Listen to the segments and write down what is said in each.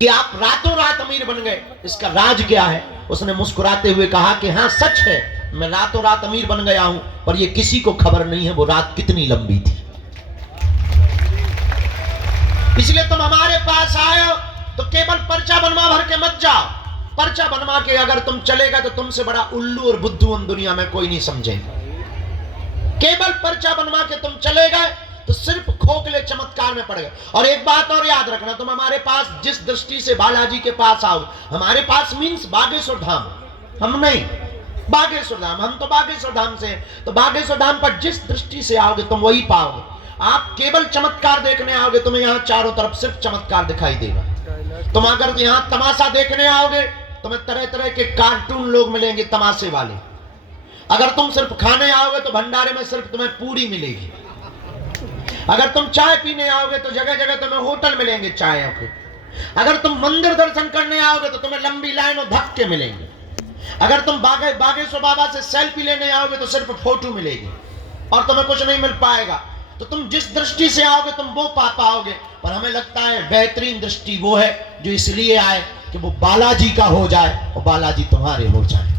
कि आप रातों रात अमीर बन गए, इसका राज क्या है? उसने मुस्कुराते हुए कहा कि हाँ सच है, मैं रातों रात अमीर बन गया हूं, पर ये किसी को खबर नहीं है वो रात कितनी लंबी थी। इसलिए तुम हमारे पास आए हो तो केवल पर्चा बनवा भर के मत जाओ। पर्चा बनवा के अगर तुम चलेगा तो तुमसे बड़ा उल्लू और बुद्धू हम दुनिया में कोई नहीं समझेगा। केवल पर्चा बनवा के तुम चले गए तो सिर्फ खोखले चमत्कार में पड़ गए। और एक बात और याद रखना, तुम हमारे पास जिस दृष्टि से बालाजी के पास आओ, हमारे पास मीन्स बागेश्वर धाम, हम नहीं बागेश्वर धाम, हम तो बागेश्वर धाम से, तो बागेश्वर धाम पर जिस दृष्टि से आओगे तुम वही पाओगे। आप केवल चमत्कार देखने आओगे, तुम्हें यहाँ चारों तरफ सिर्फ चमत्कार दिखाई देगा। तुम अगर यहाँ तमाशा देखने आओगे, तुम्हें तरह तरह के कार्टून लोग मिलेंगे तमाशे वाले। अगर तुम सिर्फ खाने आओगे तो भंडारे में सिर्फ तुम्हें पूरी मिलेगी। अगर तुम चाय पीने आओगे तो जगह जगह तुम्हें होटल मिलेंगे चाय के। अगर तुम मंदिर दर्शन करने आओगे तो तुम्हें लंबी लाइन और धक्के मिलेंगे। अगर तुम बागेश्वर बाबा से सेल्फी लेने आओगे तो सिर्फ फोटो मिलेगी और तुम्हें कुछ नहीं मिल पाएगा। तो तुम जिस दृष्टि से आओगे तुम वो पा पाओगे। पर हमें लगता है बेहतरीन दृष्टि वो है जो इसलिए आए कि वो बालाजी का हो जाए और बालाजी तुम्हारे हो जाए।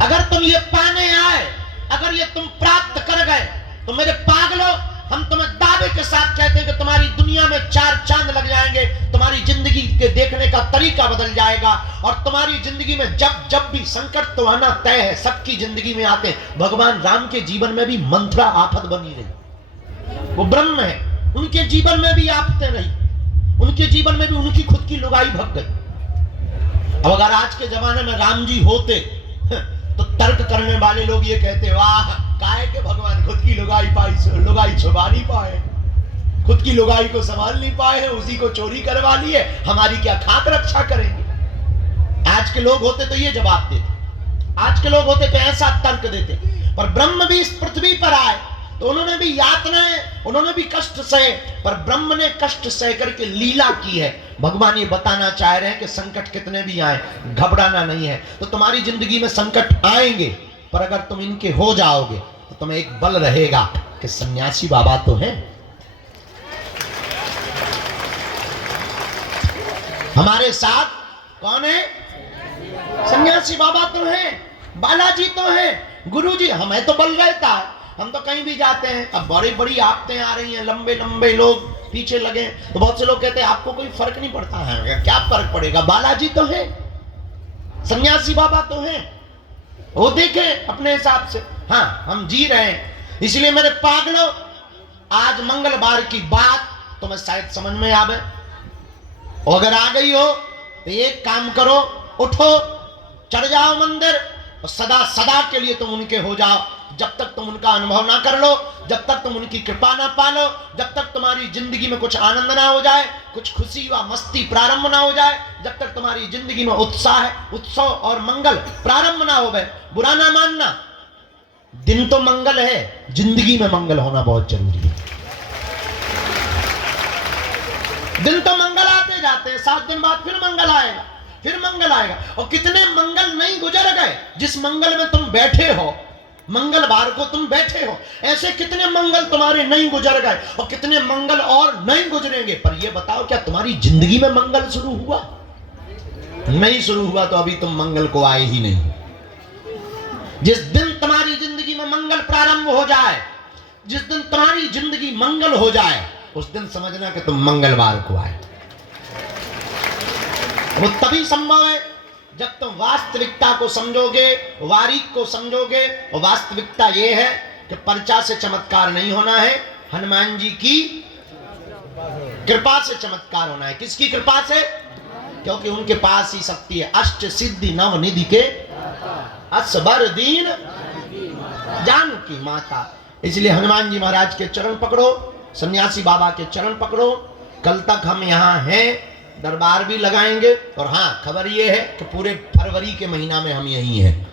अगर तुम ये पाने आए, अगर ये तुम प्राप्त कर गए तो मेरे पागलों, हम तुम्हें दावे के साथ कहते हैं कि तुम्हारी दुनिया में 4 चांद लग जाएंगे, तुम्हारी जिंदगी के देखने का तरीका बदल जाएगा और तुम्हारी जिंदगी में जब जब भी संकट तो आना तय है, सबकी जिंदगी में आते हैं। भगवान राम के जीवन में भी मंत्रा आफत बनी रही, वो ब्रह्म है, उनके जीवन में भी आफतें रही, उनके जीवन में भी उनकी खुद की लुगाई भग गई। अब अगर आज के जमाने में राम जी होते तो तर्क करने वाले लोग ये कहते, वाह काहे के भगवान खुद की लुगाई छुपा नहीं पाए, खुद की लुगाई को संभाल नहीं पाए हैं, उसी को चोरी करवा लिए, हमारी क्या खाक रक्षा करेंगे। आज के लोग होते तो ये जवाब देते, आज के लोग होते तो ऐसा तर्क देते। पर ब्रह्म भी इस पृथ्वी पर आए तो उन्होंने भी यातनाएं, उन्होंने भी कष्ट सहे, पर ब्रह्म ने कष्ट सह करके लीला की है। भगवान ये बताना चाह रहे हैं कि संकट कितने भी आए घबराना नहीं है। तो तुम्हारी जिंदगी में संकट आएंगे, पर अगर तुम इनके हो जाओगे तो तुम्हें एक बल रहेगा कि सन्यासी बाबा तो हैं, हमारे साथ कौन है? सन्यासी बाबा तो हैं, बालाजी तो हैं, गुरुजी। हमें तो बल रहता है, हम तो कहीं भी जाते हैं। अब बड़ी बड़ी आफतें आ रही हैं, लंबे लंबे लोग पीछे लगे, तो बहुत से लोग कहते हैं आपको कोई फर्क नहीं पड़ता है। क्या फर्क पड़ेगा, बालाजी तो है, सन्यासी बाबा तो है, वो देखे अपने हिसाब से। हाँ हम जी रहे हैं। इसलिए मेरे पागलों, आज मंगलवार की बात तुम्हें शायद समझ में आवे, और अगर आ गई हो तो एक काम करो, उठो चढ़ जाओ मंदिर और सदा सदा के लिए तुम उनके हो जाओ। जब तक तुम उनका अनुभव ना कर लो, जब तक तुम उनकी कृपा ना पालो, जब तक तुम्हारी जिंदगी में कुछ आनंद ना हो जाए, कुछ खुशी व मस्ती प्रारंभ ना हो जाए, जब तक तुम्हारी जिंदगी में उत्साह उत्सव और मंगल प्रारंभ ना हो गए, बुरा ना मानना, दिन तो मंगल है, जिंदगी में मंगल होना बहुत जरूरी है। दिन तो मंगल आते जाते हैं, 7 दिन बाद फिर मंगल आएगा, फिर मंगल आएगा। और कितने मंगल नहीं गुजर गए, जिस मंगल में तुम बैठे हो, मंगलवार को तुम बैठे हो, ऐसे कितने मंगल तुम्हारे नहीं गुजर गए और कितने मंगल और नहीं गुजरेंगे। पर ये बताओ क्या तुम्हारी जिंदगी में मंगल शुरू हुआ? नहीं शुरू हुआ तो अभी तुम मंगल को आए ही नहीं। जिस दिन तुम्हारी जिंदगी में मंगल प्रारंभ हो जाए, जिस दिन तुम्हारी जिंदगी मंगल हो जाए, उस दिन समझना कि तुम मंगलवार को आए। वो तभी संभव है जब तुम वास्तविकता को समझोगे, वारीक को समझोगे। और वास्तविकता ये है कि पर्चा से चमत्कार नहीं होना है, हनुमान जी की कृपा से चमत्कार होना है। किसकी कृपा से? क्योंकि उनके पास ही शक्ति है। अष्ट सिद्धि नव निधि के असबर दीन जानकी माता। इसलिए हनुमान जी महाराज के चरण पकड़ो, सन्यासी बाबा के चरण पकड़ो। कल तक हम यहाँ हैं, दरबार भी लगाएंगे। और हाँ खबर ये है कि पूरे फरवरी के महीना में हम यहीं हैं।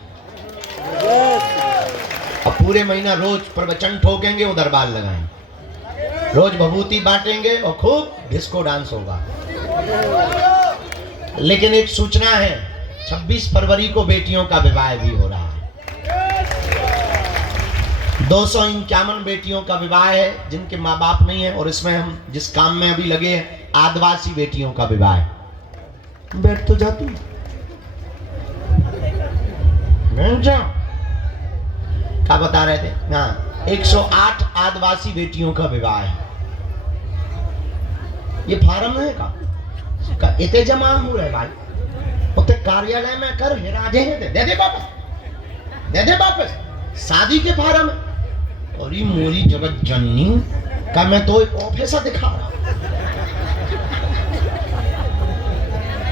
अब पूरे महीना रोज प्रवचन ठोकेंगे, वो दरबार लगाएंगे, रोज भभूति बांटेंगे और खूब डिस्को डांस होगा। लेकिन एक सूचना है, 26 फरवरी को बेटियों का विवाह भी हो रहा है। 251 बेटियों का विवाह है जिनके माँ बाप नहीं है, और इसमें हम जिस काम में अभी लगे हैं आदिवासी बेटियों का विवाह है। बैठ तो जाती क्या बता रहे थे? हाँ, 108 आदिवासी बेटियों का विवाह है। ये फार्म है का इतने जमा हो रहे भाई, उते कार्यालय में कर राजे हैं, दे दे वापस शादी के फार्म। और ये मोरी जगत जननी का मैं तो एक ऑफिसर दिखा रहा।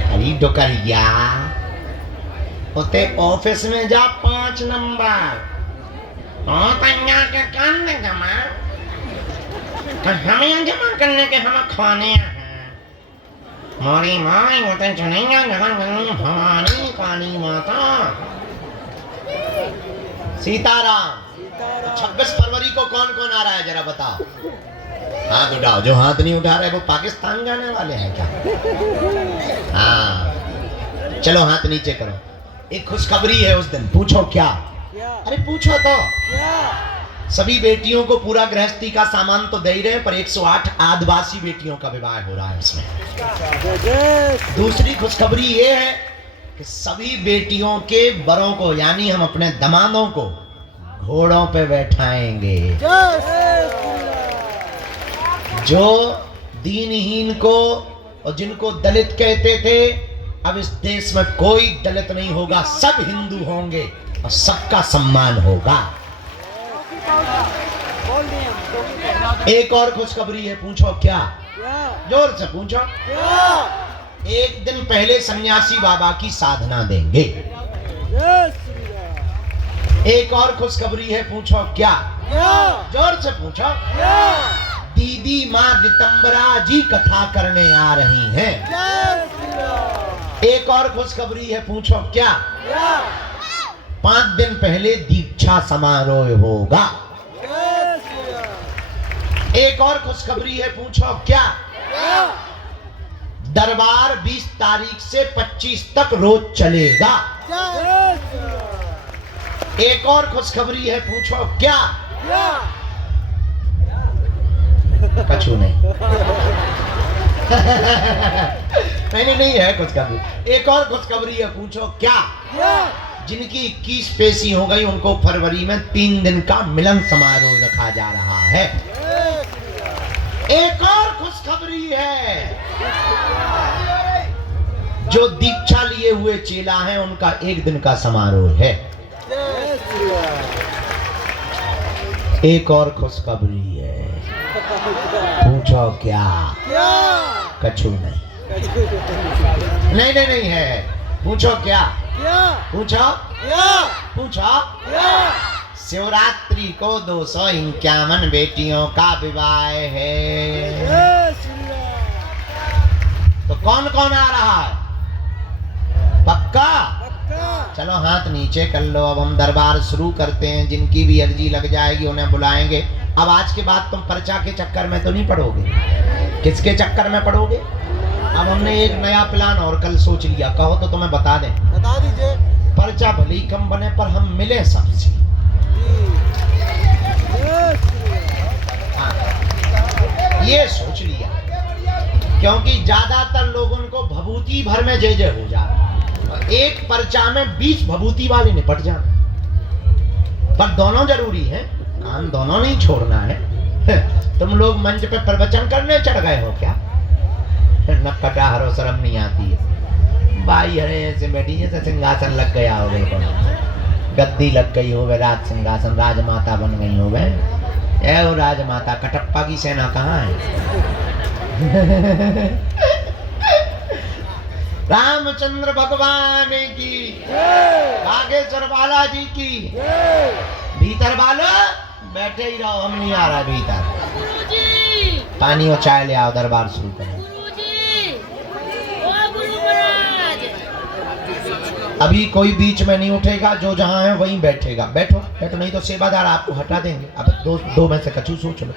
अरे डोकरिया उते ऑफिस में जा 5 नंबर के करने जमा, हमें जमा करने के हम खाने हैं। हमारी माई होते चुनेंगे भवानी काली माता सीताराम। 26 फरवरी को कौन कौन आ रहा है जरा बताओ? हाथ उठाओ। जो हाथ नहीं उठा रहे वो पाकिस्तान जाने वाले हैं क्या? हाँ चलो हाथ नीचे करो। एक खुशखबरी है उस दिन। पूछो क्या? अरे पूछो तो। सभी बेटियों को पूरा गृहस्थी का सामान तो दे ही रहे, पर 108 आदिवासी बेटियों का विवाह हो रहा है इसमें। दूसरी खुशखबरी ये है कि सभी बेटियों के बरों को यानी हम अपने दामादों को घोड़ों पे बैठाएंगे। जो दीनहीन को और जिनको दलित कहते थे, अब इस देश में कोई दलित नहीं होगा, सब हिंदू होंगे और सबका सम्मान होगा। एक और खुशखबरी है। पूछो क्या? जोर से पूछो। एक दिन पहले सन्यासी बाबा की साधना देंगे। एक और खुशखबरी है। पूछो क्या? जोर से पूछो। दीदी माँ रितंबरा जी कथा करने आ रही हैं। एक और खुशखबरी है। पूछो क्या? 5 दिन पहले दीक्षा समारोह होगा। एक और खुशखबरी है। पूछो क्या? दरबार 20 तारीख से 25 तक रोज चलेगा। एक और खुशखबरी है। पूछो क्या? कछु नहीं। नहीं है खुशखबरी। एक और खुशखबरी है। पूछो क्या? जिनकी 21 पेशी हो गई उनको फरवरी में 3 दिन का मिलन समारोह रखा जा रहा है। एक और खुशखबरी है। जो दीक्षा लिए हुए चेला हैं उनका 1 दिन का समारोह है। एक और खुशखबरी है। पूछो क्या? कछु नहीं है। पूछो क्या? पूछो। शिवरात्रि को 251 बेटियों का विवाह है। तो कौन कौन आ रहा है? पक्का? चलो हाथ नीचे कर लो। अब हम दरबार शुरू करते हैं। जिनकी भी अर्जी लग जाएगी उन्हें बुलाएंगे। अब आज के बाद तुम पर्चा के चक्कर में तो नहीं पड़ोगे। किसके चक्कर में पड़ोगे? अब हमने एक नया प्लान और कल सोच लिया। कहो तो तुम्हें बता दें। बता दीजिए। पर्चा भले ही कम बने पर हम मिले सबसे। ये सोच लिया क्योंकि ज्यादातर लोगों को भभूति भर में जय हो जा रहा है। एक पर्चा में 20 भभूति वाले निपट जाना। पर दोनों जरूरी है। काम दोनों नहीं छोड़ना है। तुम लोग मंच पे प्रवचन करने चढ़ गए हो क्या? न कटा हरो शर्म नहीं आती है। भाई अरे ऐसे बैठी जैसे सिंहासन लग गया हो गए, गद्दी लग गई हो गए, राज सिंहासन, राजमाता बन गई हो गए। ए वो राजमाता, कटप्पा की सेना कहाँ है? रामचंद्र भगवान की, बागेश्वर बालाजी की। भीतर वालो बैठे ही रहो, हम नहीं आ रहा भीतर। पानी और चाय ले आओ, दरबार शुरू करें। अभी कोई बीच में नहीं उठेगा, जो जहां है वहीं बैठेगा। बैठो बैठो, नहीं तो सेवादार आपको हटा देंगे। अब दो में से कछु सोच लो।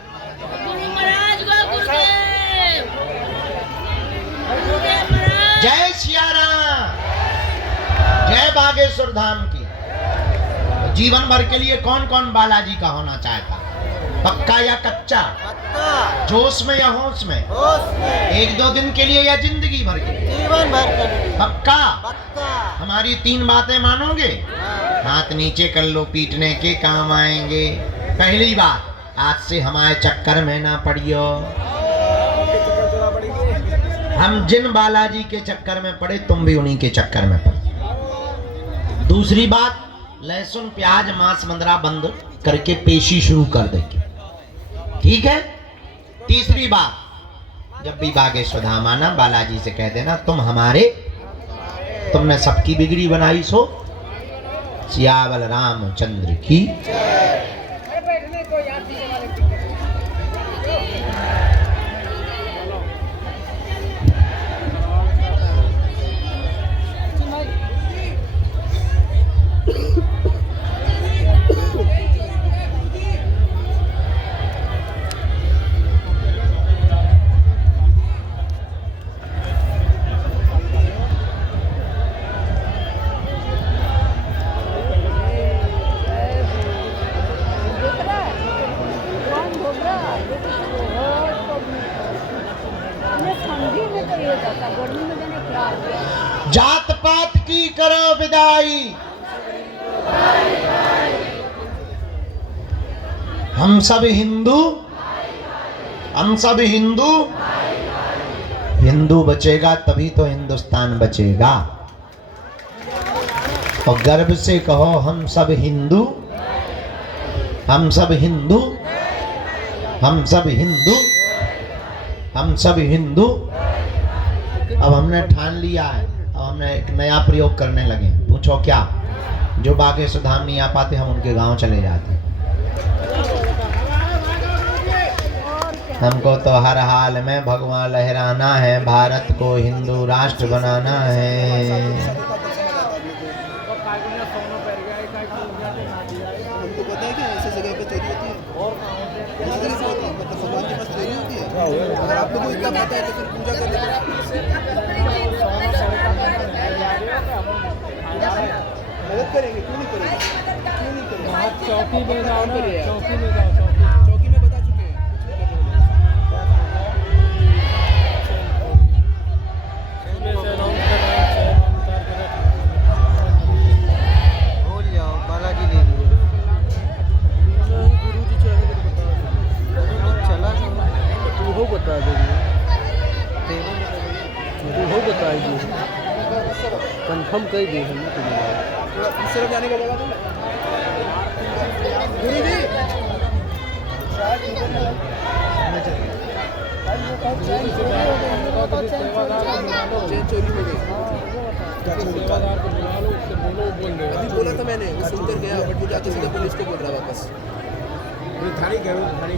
जय सिया राम, जय बागेश्वर धाम की। जीवन भर के लिए कौन कौन बालाजी का होना चाहता? पक्का या कच्चा? पक्का। जोश में या होश में? होश में। 1-2 दिन के लिए या जिंदगी भर के लिए? जीवन भर के लिए। पक्का? पक्का। हमारी 3 बातें मानोगे? हाँ। हाथ नीचे कर लो, पीटने के काम आएंगे। पहली बात, आज से हमारे चक्कर में ना पड़ियो। हम जिन बालाजी के चक्कर में पड़े, तुम भी उन्हीं के चक्कर में पड़ो। दूसरी बात, लहसुन प्याज मांस मंदरा बंद करके पेशी शुरू कर देंगे, ठीक है? तीसरी बात, जब भी बागेश्वर धाम आना, बालाजी से कह देना तुम हमारे, तुमने सबकी बिगड़ी बनाई सो सियावल रामचंद्र की। जात पात की करो विदाई, हम सब हिंदू, हम सब हिंदू। हिंदू बचेगा तभी तो हिंदुस्तान बचेगा। और गर्व से कहो हम सब हिंदू, हम सब हिंदू, हम सब हिंदू, हम सब हिंदू। अब हमने ठान लिया है, अब हमने एक नया प्रयोग करने लगे। पूछो क्या? जो बागेश्वर धाम नहीं आ पाते, हम उनके गांव चले जाते। हमको तो हर हाल में भगवान लहराना है, भारत को हिंदू राष्ट्र बनाना है। अगर आप लोगों को इतना पता है तो फिर पूजा करने मदद करेंगे, क्यों नहीं करेंगे? क्यों नहीं करेंगे? चौकी में जाओ ना, चौकी में जाओ, चौकी में बता चुके हैं। भूल जाओ, बालाजी ले लियो। गुरु जी चाहे तो बता चला तू हो बता देंगे, देना तू हो बताएगी, कंफर्म कर दी हमने तुम्हें। इस तरफ जाने का जगह तो गुरु जी चेन चोरी हो गई। अभी बोला था मैंने, वो सुनकर गया, बट वो जाके सीधा पुलिस को बोल रहा वापस। थाने गए, थाने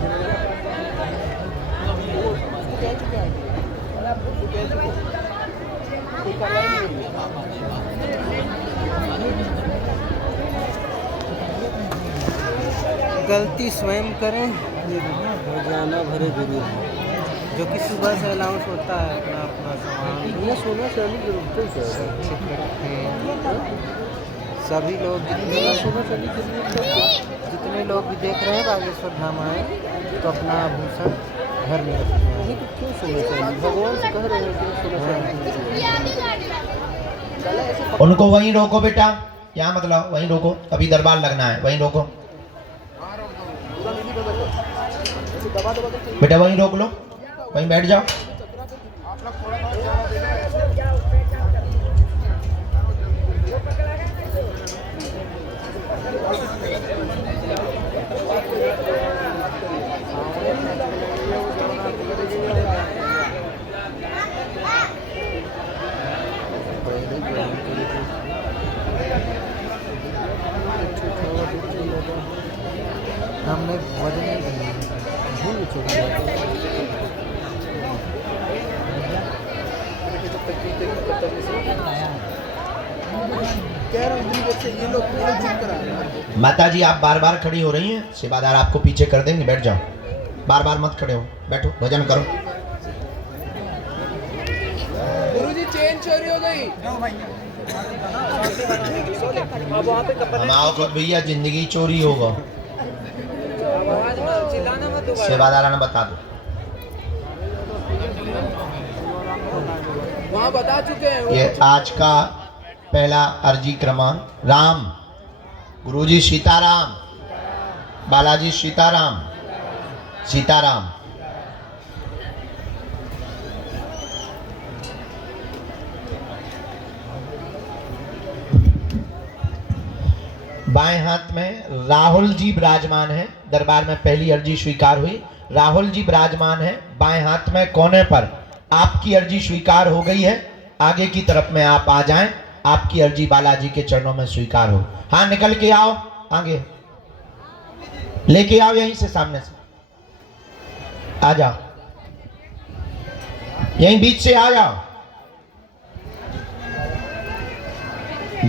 गलती स्वयं करें, रोजाना भरे गुरु। जो कि सुबह से अलाउंस होता है, अपना अपना सामान सोना चांदी जरूरत है सुरक्षित रखें। सभी लोग जितने लोग भी देख रहे हैं बागेश्वर धाम आए, तो अपना आभूषण घर में रखें। क्यों सोना चांदी? भगवान से कह रहे हैं कि सोना चांदी। उनको वहीं रोको बेटा, क्या मतलब वहीं रोको, अभी दरबार लगना है, वहीं रोको बेटा, वहीं रोक लो, वहीं बैठ जाओ। हमने वजन नहीं माता जी आप बार बार खड़ी हो रही हैं, सेवादार आपको पीछे कर देंगे, बैठ जाओ, बार बार मत खड़े हो, बैठो भजन करो। गुरुजी चेन चोरी हो गई। अब वहाँ पे कपल हम आओ खुद भैया, जिंदगी चोरी होगा। चिल्लाना मत दोबारा। सेवादारा ने बता दो। वहाँ बता चुके हैं ये आज का पहला अर्जी क्रमांक। राम, गुरुजी सीताराम, बालाजी सीताराम, सीताराम। बाएं हाथ में राहुल जी विराजमान है। दरबार में पहली अर्जी स्वीकार हुई। राहुल जी विराजमान है बाएं हाथ में कोने पर। आपकी अर्जी स्वीकार हो गई है। आगे की तरफ में आप आ जाएं। आपकी अर्जी बालाजी के चरणों में स्वीकार हो। हाँ, निकल के आओ, आगे लेके आओ, यहीं से सामने से आ जाओ, यहीं बीच से आ जाओ।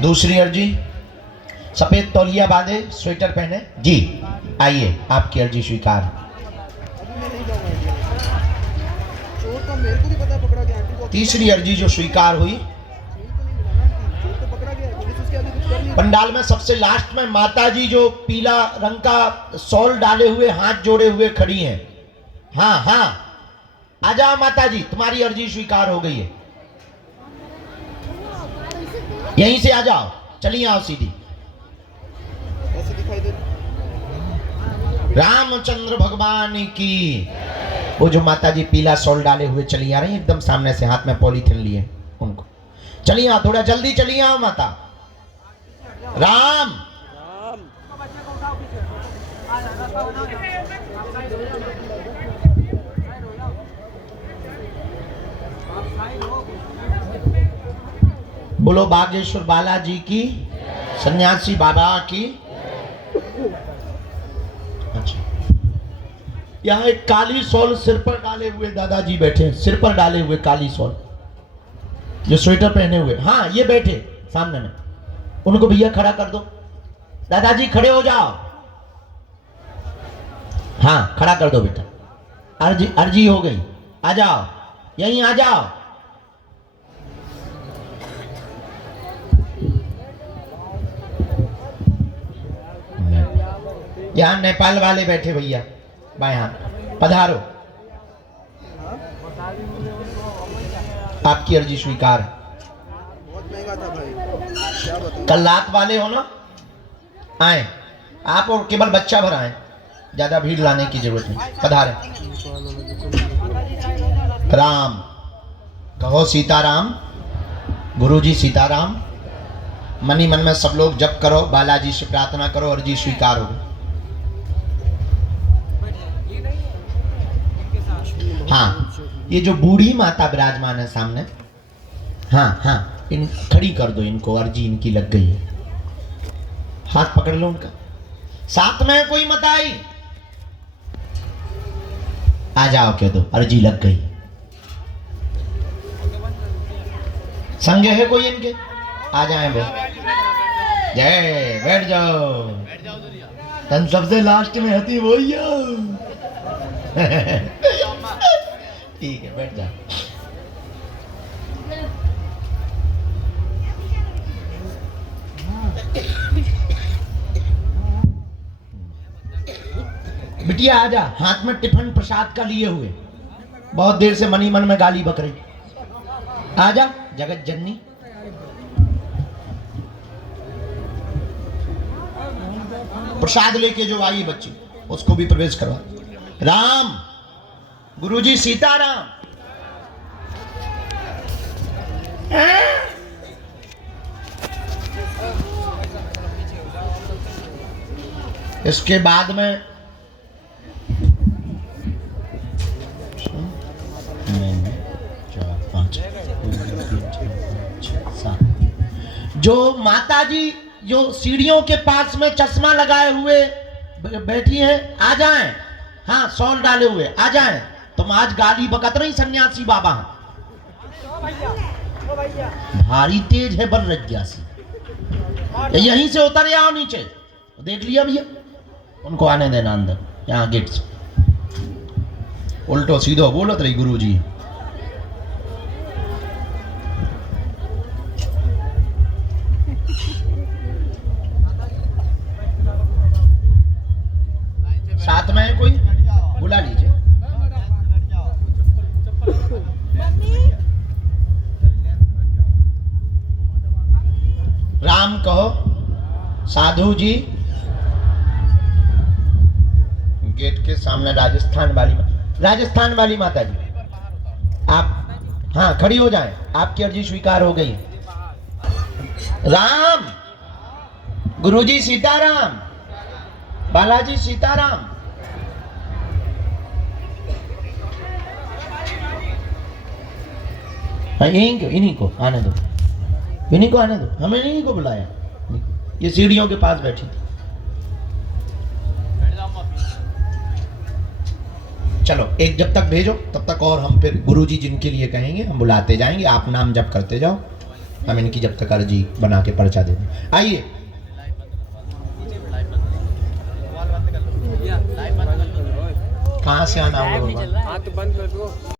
दूसरी अर्जी, सफेद तौलिया बांधे, स्वेटर पहने जी, आइए, आपकी अर्जी स्वीकार। अभी मैं नहीं जाऊँगा इंडिया। चोर तो मेरे को भी पता है पकड़ा गया आंटी को। तीसरी अर्जी जो स्वीकार हुई, चोर तो नहीं मिला ना आंटी, चोर तो पकड़ा गया है, पुलिस उसके आगे कुछ कर नहीं रही। पंडाल में सबसे लास्ट में माता जी जो पीला रंग का शॉल डाले हुए, हाथ जोड़े हुए खड़ी हैं। हाँ हाँ, आ जाओ माता जी, तुम्हारी अर्जी स्वीकार हो गई है। यहीं से आ जाओ, चलिए आओ सीधी। ऐसे दिखाई दे रामचंद्र भगवान की। वो जो माता जी पीला शॉल डाले हुए चली आ रही है, एकदम सामने से, हाथ में पॉलीथिन लिए उनको। चलिए आओ, थोड़ा जल्दी चलिए आओ माता। राम, बोलो बागेश्वर बालाजी की, सन्यासी बाबा की। अच्छा, यहाँ एक काली शॉल सिर पर डाले हुए दादाजी बैठे हैं, सिर पर डाले हुए काली शॉल, जो स्वेटर पहने हुए। हाँ, ये बैठे सामने में, उनको भैया खड़ा कर दो। दादाजी खड़े हो जाओ। हाँ, खड़ा कर दो बेटा। अर्जी अर्जी हो गई, आ जाओ, यहीं आ जाओ। यहाँ नेपाल वाले बैठे भैया, बाएं हाथ, पधारो। आपकी अर्जी स्वीकार। बहुत महंगा था भाई, क्या बताऊं। कल रात वाले हो ना, आए आप, और केवल बच्चा भर आए, ज्यादा भीड़ लाने की जरूरत नहीं, पधारे। राम कहो, सीताराम, गुरुजी सीताराम। मनी मन में सब लोग जप करो, बालाजी से प्रार्थना करो, अर्जी स्वीकार हो। हाँ, ये जो बूढ़ी माता विराजमान है सामने, हाँ हाँ, इन खड़ी कर दो इनको, अर्जी इनकी लग गई है। हाथ पकड़ लो उनका, साथ में कोई मत आई, आ जाओ, कह दो अर्जी लग गई। संगे है कोई इनके, आ जाए वो। जय, बैठ जाओ, तन सबसे लास्ट में हती वो ही हो। ठीक है, बैठ जाओ। बिटिया आजा, हाथ में टिफिन प्रसाद का लिए हुए, बहुत देर से मनी मन में गाली बक रही। आजा जगत जननी। प्रसाद लेके जो आई बच्ची, उसको भी प्रवेश करवा। राम, गुरुजी सीताराम। इसके बाद में जो माता जी जो सीढ़ियों के पास में चश्मा लगाए हुए बैठी हैं, आ जाएं। हाँ, शॉल डाले हुए आ जाएं। तुम आज गाली बकत रही सन्यासी बाबा, भारी तेज है बर रज्जासी। यहीं से उतर आओ नीचे, देख लिया भैया, उनको आने देना अंदर, यहाँ गेट से। उल्टो सीधो बोलत रही गुरुजी। साधु जी गेट के सामने राजस्थान वाली माता जी, आप हाँ खड़ी हो जाएं, आपकी अर्जी स्वीकार हो गई। राम, गुरुजी सीताराम, बालाजी सीताराम। हाँ, इन्हीं को आने दो, इन्हीं को आने दो, हमें इन्हीं को बुलाया। ये सीढ़ियों के पास बैठी थी। चलो एक जब तक भेजो तब तक और हम फिर गुरुजी जिनके लिए कहेंगे हम बुलाते जाएंगे, आप नाम जप करते जाओ, हम इनकी जब तक अर्जी बना के पर्चा दे दें। आइए कहाँ से आना होगा? हाथ बंद कर दो।